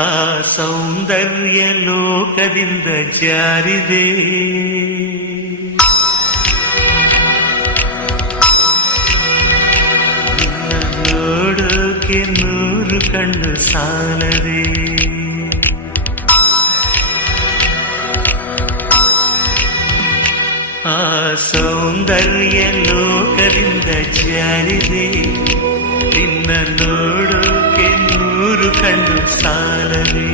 ಆ ಸೌಂದರ್ಯ ಲೋಕದಿಂದ ಜಾರಿದೆ. ನೋಡೋಕೆ 100 ಕಣ್ಣು ಸಾಲದೆ. ಆ ಸೌಂದರ್ಯ ಲೋಕದಿಂದ ಜಾರಿದೆ. ನಿನ್ನ ನೋಡೋಕೆ 100 ಕಣ್ಣು ಸಾಲದೆ.